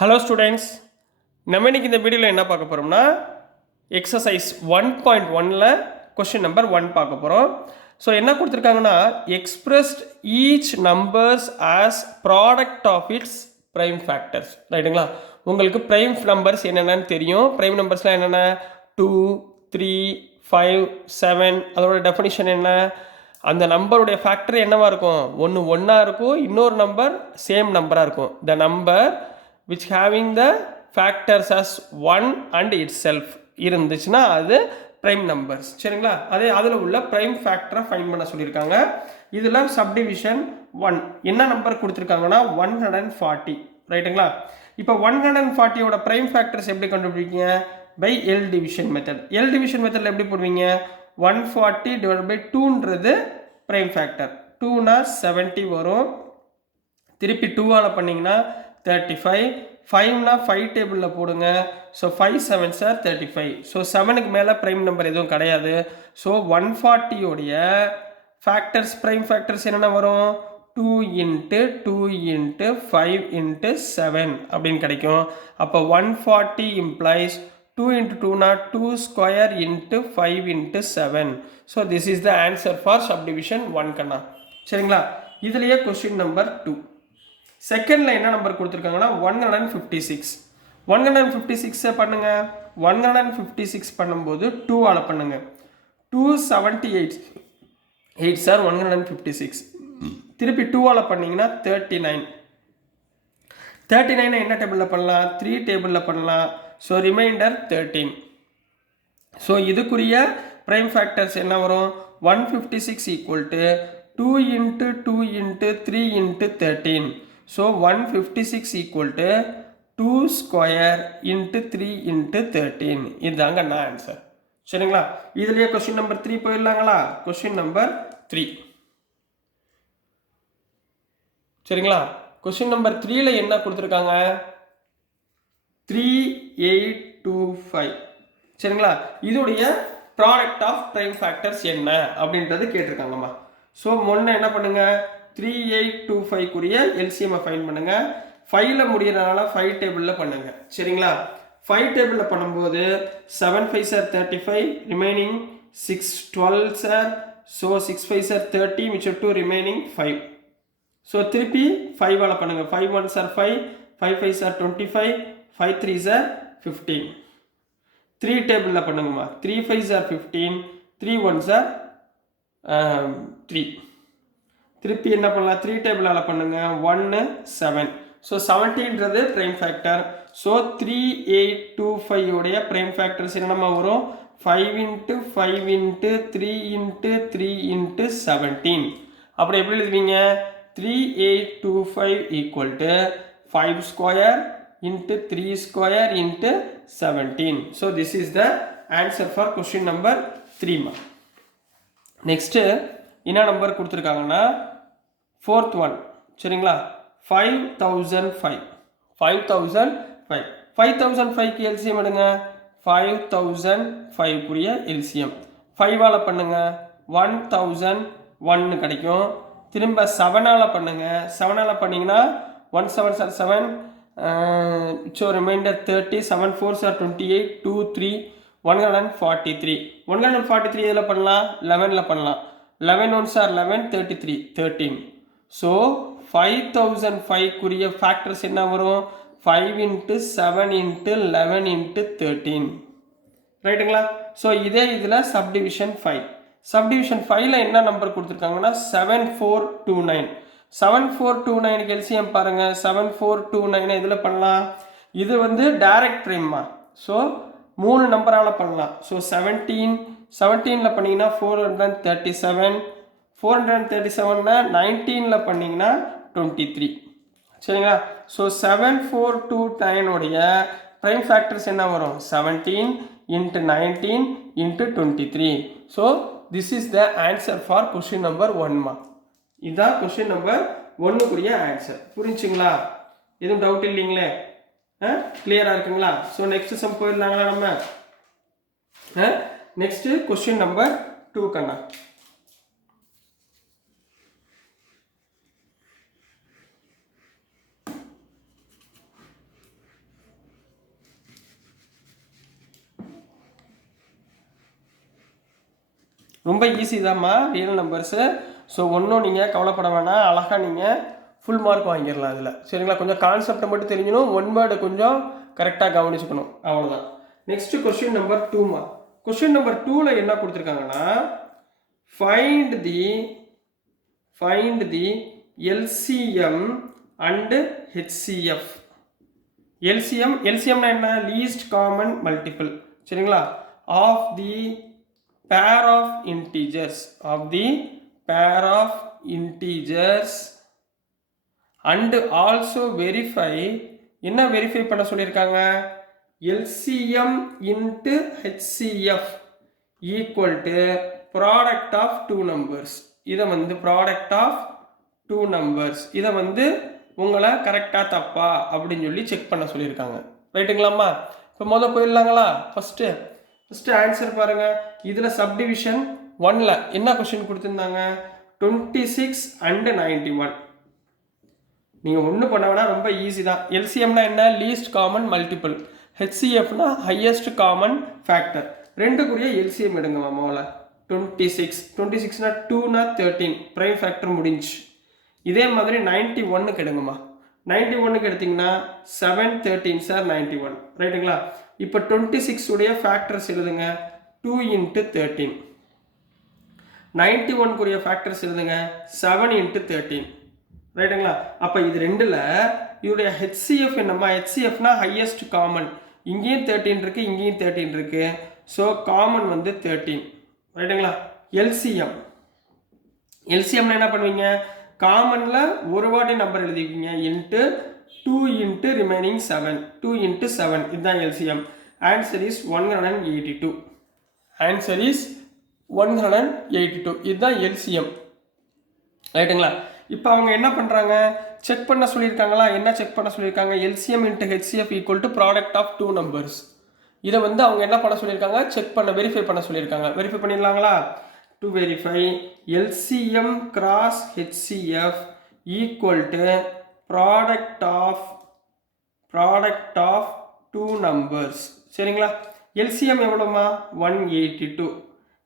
Hello students, நம்ம இன்னைக்கு இந்த வீடியோவில் என்ன பார்க்க போகிறோம்னா எக்ஸசைஸ் 1.1ல் கொஸ்டின் நம்பர் 1 பார்க்க போகிறோம். ஸோ என்ன கொடுத்துருக்காங்கன்னா, expressed each numbers as product of its prime factors. ரைட்டுங்களா? உங்களுக்கு ப்ரைம் நம்பர்ஸ் என்னென்னு தெரியும். ப்ரைம் நம்பர்ஸ்லாம் என்னென்ன? 2, 3, 5, 7. அதோட டெஃபினிஷன் என்ன? அந்த நம்பருடைய ஃபேக்டர் என்னவாக இருக்கும்? ஒன்று ஒன்றா இருக்கும், இன்னொரு நம்பர் சேம் நம்பராக இருக்கும். The number which having the factors as 1 and itself இருந்துச்சுன்னா அது ப்ரைம் நம்பர்ஸ். சரிங்களா? அதே அதில் உள்ள ப்ரைம் ஃபேக்டரை ஃபைண்ட் பண்ண சொல்லியிருக்காங்க. இதில் சப்டிவிஷன் 1 என்ன நம்பர் கொடுத்துருக்காங்கன்னா 140. ரைட்டுங்களா? இப்போ 140யோட ப்ரைம் ஃபேக்டர்ஸ் எப்படி கண்டுபிடிப்பீங்க? By L division method. L division மெத்தடில் எப்படி போடுவீங்க? 140 டிவைட் பை 2ன்றது ப்ரைம் ஃபேக்டர். 2னா 70 வரும். திருப்பி 2ஆல் பண்ணிங்கன்னா 35. 5னா 5 டேபிளில் போடுங்க. So 5 7s are 35. ஸோ 7க்கு மேலே ப்ரைம் நம்பர் எதுவும் கிடையாது. ஸோ 140யோடைய ஃபேக்டர்ஸ் ப்ரைம் ஃபேக்டர்ஸ் என்னென்ன வரும்? 2 into 2 into 5 into 7 அப்படின்னு கிடைக்கும். அப்போ 140 implies 2 into 2னா 2 square into 5 into 7. So this is the answer for subdivision 1 கண்ணா. சரிங்களா? இதுலேயே கொஸ்டின் நம்பர் 2. செகண்ட்ல என்ன நம்பர் கொடுத்துருக்காங்கன்னா 156. 156 பண்ணுங்க. 156 பண்ணும்போது 2ஆல் பண்ணுங்க. 278 8 சார் 156. திருப்பி 2ஆல் பண்ணீங்கன்னா 39. 39 என்ன டேபிளில் பண்ணலாம்? 3 டேபிளில் பண்ணலாம். So remainder 13. ஸோ இதுக்குரிய ப்ரைம் ஃபேக்டர்ஸ் என்ன வரும்? 156 equal to 2 into 2 into 3 into 13. So 156 equal to 2 square into 3 into 13. இதுதாங்க நான் ஆன்சர். சரிங்களா? இதுலயே கொஸ்டின் நம்பர் 3 போயிடலாங்களா? Question number 3. சரிங்களா? கொஸ்டின் நம்பர் 3ல என்ன கொடுத்துருக்காங்க? 3825. சரிங்களா? இதோடைய ப்ராடக்ட் ஆஃப் ப்ரைம் ஃபேக்டர்ஸ் என்ன அப்படின்றது கேட்டிருக்காங்கம்மா. ஸோ முன்ன என்ன பண்ணுங்க? 3825 குரிய எல்சிஎம் ஃபைண்ட் பண்ணுங்க. 5ல முடியறனால 5 டேபிளில் பண்ணுங்க. சரிங்களா? 5 டேபிளில் பண்ணும்போது 7 5s are 35, remaining 6 12s are, so 6 5s are 30, மிச்சம் 2 ரிமைனிங் 5. ஸோ திருப்பி 5ஆல் பண்ணுங்க. 5 1s are 5, 5 5s are 25, 5 3s are 15. 3 டேபிளில் பண்ணுங்கம்மா. 3 5s are 15, 3 1s are 3. திருப்பி என்ன பண்ணலாம்? 3 டேபிளால் பண்ணுங்க. 1 7. ஸோ 70ன்றது ப்ரைம் ஃபேக்டர். ஸோ 3825 உடைய ப்ரைம் ஃபேக்டர்ஸ் என்னென்னமா வரும்? 5 into 5 into 3 into 3 into 17. அப்படி எப்படி எழுதுவீங்க? 3825 equal to 5 square into 3 square into 17. So this is the answer for question number 3. Next என்ன நம்பர் கொடுத்துருக்காங்கன்னா 4th one. சரிங்களா? 5005. 5005க்கு எல்சிஎம் எடுங்க. 5005 குரிய எல்சிஎம் 5ஆல் பண்ணுங்க. 1001 கிடைக்கும். திரும்ப 7ஆல் பண்ணுங்க. 7ஆல் பண்ணீங்கன்னா 1 7s are 7, so remainder 30, 7 4s are 28, 2 3 143. 143 இதில் பண்ணலாம், 11ல் பண்ணலாம். 11 1s are 11, 33 13. ஸோ 5005 குரிய ஃபேக்டர்ஸ் என்ன வரும்? 5 into 7 into 11 into 13. ரைட்டுங்களா? ஸோ இதே இதில் சப்டிவிஷன் 5. சப்டிவிஷன் 5ல என்ன நம்பர் கொடுத்துருக்காங்கன்னா 7429. 7429க்கு எல்சிஎம் பாருங்க. 7429 இதில் பண்ணலாம். இது வந்து டைரக்ட் ப்ரைம்மா. ஸோ 3 நம்பரால் பண்ணலாம். ஸோ 17ல் பண்ணிங்கன்னா 437, 437னா 19ல் பண்ணிங்கன்னா 23. சரிங்களா? ஸோ 7429 உடைய ப்ரைம் ஃபேக்டர்ஸ் என்ன வரும்? 17 into 19 into 23. So this is the answer for question number 1மா. இதுதான் கொஸ்டின் நம்பர் 1க்குரிய ஆன்சர். புரிஞ்சுங்களா? எதுவும் டவுட் இல்லைங்களே? கிளியரா இருக்குங்களா? ஸோ நெக்ஸ்ட் சம் போயிடலாங்களா நம்ம? நெக்ஸ்ட் கொஸ்டின் நம்பர் 2 கண்ணா. ரொம்ப ஈஸி தான்மா ரியல் நம்பர்ஸு. ஸோ ஒன்றும் நீங்கள் கவலைப்பட வேணாம், அழகாக நீங்கள் ஃபுல் மார்க் வாங்கிடலாம் அதில். சரிங்களா? கொஞ்சம் கான்செப்டை மட்டும் தெரிஞ்சிடும், ஒன் வேர்டு கொஞ்சம் கரெக்டாக கவனிச்சுக்கணும், அவ்வளோதான். நெக்ஸ்ட்டு கொஸ்டின் நம்பர் 2மா. கொஸ்டின் நம்பர் 2ல் என்ன கொடுத்துருக்காங்கன்னா, find the LCM and HCF. LCMனா என்ன? Least common multiple. சரிங்களா? Of the pair of integers and also verify. என்ன வெரிஃபை பண்ண சொல்லியிருக்காங்க? LCM into HCF equal to product of two numbers. இதை வந்து product of two numbers, இதை வந்து உங்களை கரெக்டாக தப்பா அப்படின்னு சொல்லி செக் பண்ண சொல்லியிருக்காங்க. ரைட்டுங்களாம்மா? இப்போ முதல் போயிடலாங்களா? ஃபஸ்ட்டு ஆன்சர் பாருங்கள். இதில் சப்டிவிஷன் 1ல் என்ன கொஸ்டின் கொடுத்துருந்தாங்க? 26 and 91. நீங்கள் ஒன்றும் பண்ண வேணா, ரொம்ப ஈஸி தான். எல்சிஎம்னா என்ன? Least common multiple. ஹெச்சிஎஃப்னா ஹையஸ்ட் காமன் ஃபேக்டர். ரெண்டுக்குரிய எல்சிஎம் எடுங்கம்மா முதல்ல. 26னா 2னா 13, ப்ரைம் ஃபேக்டர் முடிஞ்சு. இதே மாதிரி 91க்கு எடுங்கம்மா. 91க்கு எடுத்திங்கன்னா 7 13 சார் 91. ரைட்டுங்களா? இப்போ 26 உடைய ஃபேக்டர்ஸ் எழுதுங்க. 2 into 13. 91க்குரிய ஃபேக்டர்ஸ் எழுதுங்க. 7 into 13. ரைட்டுங்களா? அப்போ இது ரெண்டில் இதோடைய ஹெச்சிஎஃப் என்னம்மா? ஹெச்சிஎஃப்னா ஹையஸ்ட் காமன். இங்கேயும் 13 இருக்குது, இங்கேயும் 13 இருக்குது. ஸோ காமன் வந்து 13. ரைட்டுங்களா? எல்சிஎம்னா என்ன பண்ணுவீங்க? காமனில் ஒரு வாட்டி நம்பர் எழுதிக்குவீங்க. Into 2 into remaining 7. 2 into 7, இதுதான் LCM. Answer is 182. Answer is 182. இதுதான் எல்சிஎம். ரைட்டுங்களா? இப்போ அவங்க என்ன பண்ணுறாங்க? செக் பண்ண சொல்லியிருக்காங்களா? என்ன செக் பண்ண சொல்லியிருக்காங்க? LCM into HCF equal to product of two numbers. இதை வந்து அவங்க என்ன பண்ண சொல்லியிருக்காங்க? செக் பண்ண, வெரிஃபை பண்ண சொல்லியிருக்காங்க. வெரிஃபை பண்ணிடலாங்களா? To verify LCM cross HCF equal to product of two numbers. சரிங்களா? LCM எவ்வளோமா? 182.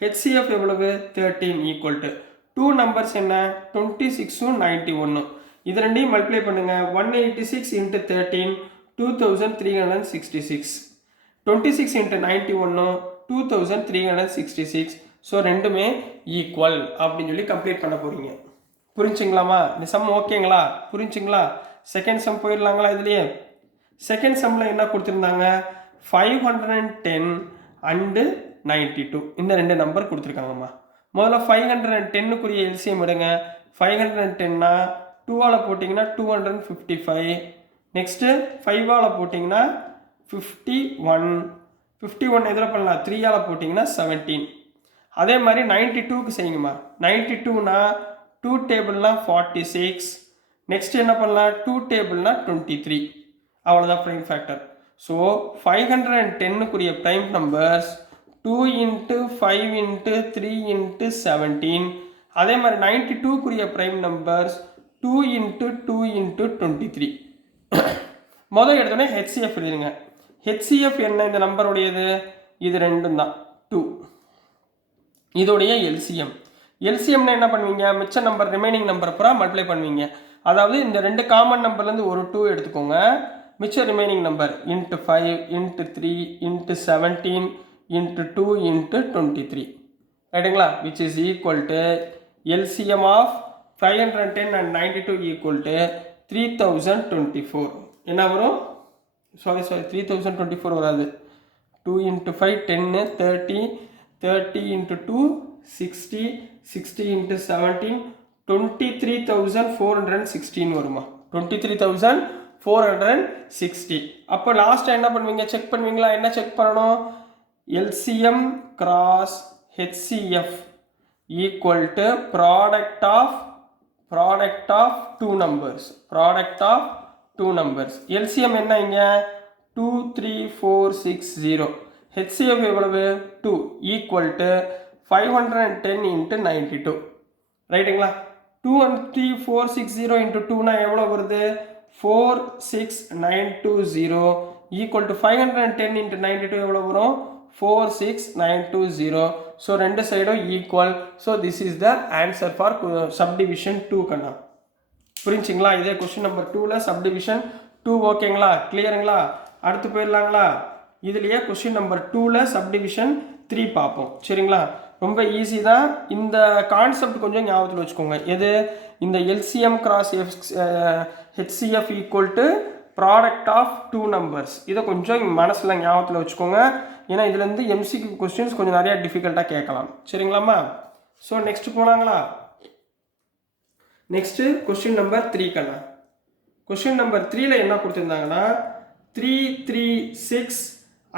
HCF எவ்வளவு? 13 equal to டூ நம்பர்ஸ் என்ன? 26 91. இது ரெண்டையும் மல்டிப்ளை பண்ணுங்க. 186 into 13 2366. 26 into 91 2366. ஸோ ரெண்டுமே ஈக்குவல் அப்படின்னு சொல்லி கம்ப்ளீட் பண்ண போறீங்க. புரிஞ்சுங்களாமா? இந்த சம் ஓகேங்களா? புரிஞ்சுங்களா? செகண்ட் சம் போயிடலாங்களா? இதுலயே செகண்ட் சம்மில் என்ன கொடுத்துருந்தாங்க? 510 and 92. இந்த ரெண்டு நம்பர் கொடுத்துருக்காங்கம்மா. முதல்ல 510க்குரிய எல்சிஎம் எடுங்க. 510னா 2ஆல் போட்டிங்கன்னா 255. நெக்ஸ்ட்டு 5ஆல் போட்டிங்கன்னா 51. 51 எதில் பண்ணலாம்? 3ஆல் போட்டிங்கன்னா 17. அதே மாதிரி 92க்கு செய்யுங்கம்மா. 92னா 2 டேபிள்னா 46. நெக்ஸ்ட் என்ன பண்ணலாம்? 2 டேபிள்னா 23. அவ்வளோதான் ப்ரைம் ஃபேக்டர். ஸோ 510க்குரிய prime numbers 2 into 5 into 3 into 17. அதே மாதிரி 92க்குரிய ப்ரைம் நம்பர்ஸ் 2 into 2 into 23. முதல் எடுத்தோடனே ஹெச்சிஎஃப் எழுதுங்க. ஹெச்சிஎஃப் என்ன? இந்த நம்பருடையது இது ரெண்டும் தான் 2. இதோடைய எல்சிஎம். எல்சிஎம்னா என்ன பண்ணுவீங்க? மிச்ச நம்பர், ரிமைனிங் நம்பர் பூரா மல்டிப்ளை பண்ணுவீங்க. அதாவது இந்த ரெண்டு காமன் நம்பர்லேருந்து ஒரு 2 எடுத்துக்கோங்க. மிச்ச remaining number into 5 into 3 into 17 into 2 into 23. ரைட்டுங்களா? which is equal to LCM of 510 and 92 equal to 3024. என்ன வரும்? சாரி 3024 வராது. 2 into 5 10, 30 30 into 2 60, 60 into 17 23,416 வருமா? 23,460. அப்போ லாஸ்ட்டாக என்ன பண்ணுவீங்க? செக் பண்ணுவீங்களா? என்ன செக் பண்ணணும்? LCM cross HCF equal to product of two numbers. Product of two numbers. LCM என்ன இங்க? 23460. HCF எவ்வளவு? 2 equal to 510 into 92. ரைட்டுங்களா? 23460 into 2னா எவ்வளவு வருது? 46920 equal to 510 into 92 எவ்வளவு வரும்? 46920. ஸோ ரெண்டு சைடும் equal. So this is the answer for subdivision 2 கண்ணா. புரிஞ்சுங்களா? இதே கொஸ்டின் நம்பர் 2ல் சப்டிவிஷன் 2 ஓகேங்களா? கிளியருங்களா? அடுத்து போயிடலாங்களா? இதுலேயே கொஸ்டின் நம்பர் 2ல் சப்டிவிஷன் 3 பார்ப்போம். சரிங்களா? ரொம்ப ஈஸி தான். இந்த கான்செப்ட் கொஞ்சம் ஞாபகத்தில் வச்சுக்கோங்க. எது? இந்த LCM cross HCF equal to product of 2 numbers. இதை கொஞ்சம் மனசில் ஞாபகத்தில் வச்சுக்கோங்க. ஏன்னா இதுலேருந்து எம்சிக்யூ கொஸ்டின்ஸ் கொஞ்சம் நிறையா டிஃபிகல்ட்டாக கேட்கலாம். சரிங்களாம்மா? ஸோ நெக்ஸ்ட் போனாங்களா? நெக்ஸ்ட்டு கொஸ்டின் நம்பர் 3 கண்ணா. கொஸ்டின் நம்பர் 3ல் என்ன கொடுத்துருந்தாங்கன்னா 336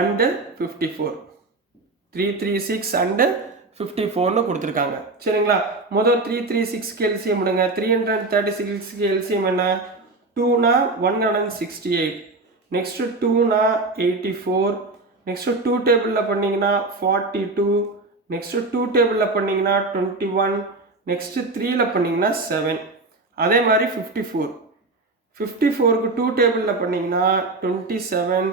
and 54. 336 and 54னு கொடுத்துருக்காங்க. சரிங்களா? முதல் 336க்கு எல்சிஎம் விடுங்க. 336க்கு எல்சிஎம் என்ன? 2னா 168, நெக்ஸ்ட்டு 2னா 84, நெக்ஸ்ட்டு 2 டேபிளில் பண்ணிங்கன்னா 42, நெக்ஸ்ட்டு 2 டேபிளில் பண்ணிங்கன்னா 21, நெக்ஸ்ட்டு 3ல் பண்ணிங்கன்னா 7. அதே மாதிரி 54க்கு 2 டேபிளில் பண்ணிங்கன்னா 27,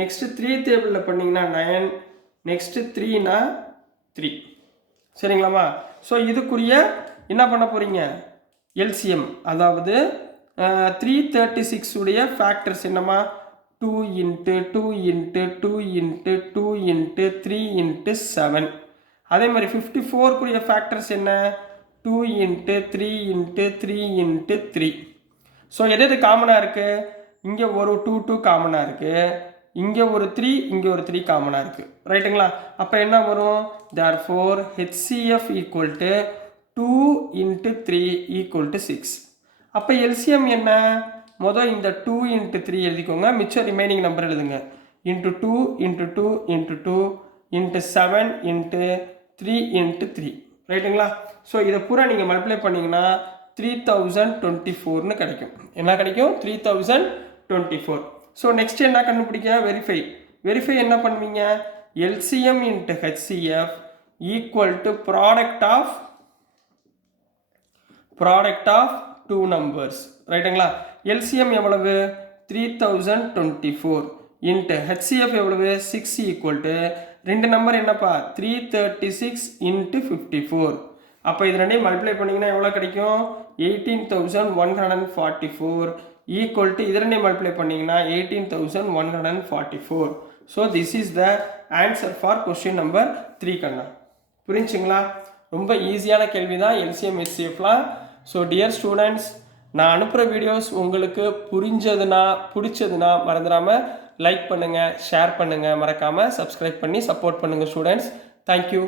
நெக்ஸ்ட்டு 3 டேபிளில் பண்ணிங்கன்னா 9, நெக்ஸ்ட்டு 3னா 3. சரிங்களாம்மா? ஸோ இதுக்குரிய என்ன பண்ண போகிறீங்க? எல்சிஎம், அதாவது 336 உடைய ஃபேக்டர்ஸ் என்னம்மா? 2 into 2 into 2 into 2 into 3 into 7. அதே மாதிரி 54க்குரிய ஃபேக்டர்ஸ் என்ன? 2 into 3 into 3 into 3. ஸோ எது காமனாக இருக்குது? இங்கே ஒரு 2 காமனாக இருக்குது, இங்கே ஒரு 3, இங்கே ஒரு 3 காமனாக இருக்குது. ரைட்டுங்களா? அப்போ என்ன வரும்? therefore HCF equal to 2 into 3 equal to 6. அப்போ எல்சிஎம் என்ன? மொதல் இந்த 2 into 3 எழுதிக்கோங்க, மிச்சம் ரிமைனிங் நம்பர் எழுதுங்க. into 2 into 2 into 2 into 7 into 3 into 3. ரைட்டுங்களா? ஸோ இதை பூரா நீங்கள் மல்டிப்ளை பண்ணிங்கன்னா 3024ன்னு கிடைக்கும். என்ன கிடைக்கும்? 3024. ஸோ நெக்ஸ்ட் என்ன கண்டுபிடிக்க? வெரிஃபை என்ன பண்ணுவீங்க? LCM into HCF equal to product of 2 numbers. ரைட்டுங்களா? LCM எவ்வளவு? 3024 into HCF எவ்வளவு? 6 equal to ரெண்டு நம்பர் என்னப்பா? 336 into 54. அப்போ இது ரெண்டையும் மல்டிப்ளை பண்ணிங்கன்னா எவ்வளோ கிடைக்கும்? 18144 equal to இது ரெண்டையும் மல்டிப்ளை பண்ணிங்கன்னா 18144. So this is the answer for question number 3 கண்ணா. புரிஞ்சுங்களா? ரொம்ப ஈஸியான கேள்வி தான் எல்சிஎம் HCFலாம். ஸோ டியர் ஸ்டூடெண்ட்ஸ், நான் அனுப்புகிற வீடியோஸ் உங்களுக்கு பிடிச்சதுன்னா மறந்துடாமல் லைக் பண்ணுங்கள், ஷேர் பண்ணுங்கள், மறக்காமல் சப்ஸ்கிரைப் பண்ணி சப்போர்ட் பண்ணுங்கள் ஸ்டூடெண்ட்ஸ். தேங்க்யூ.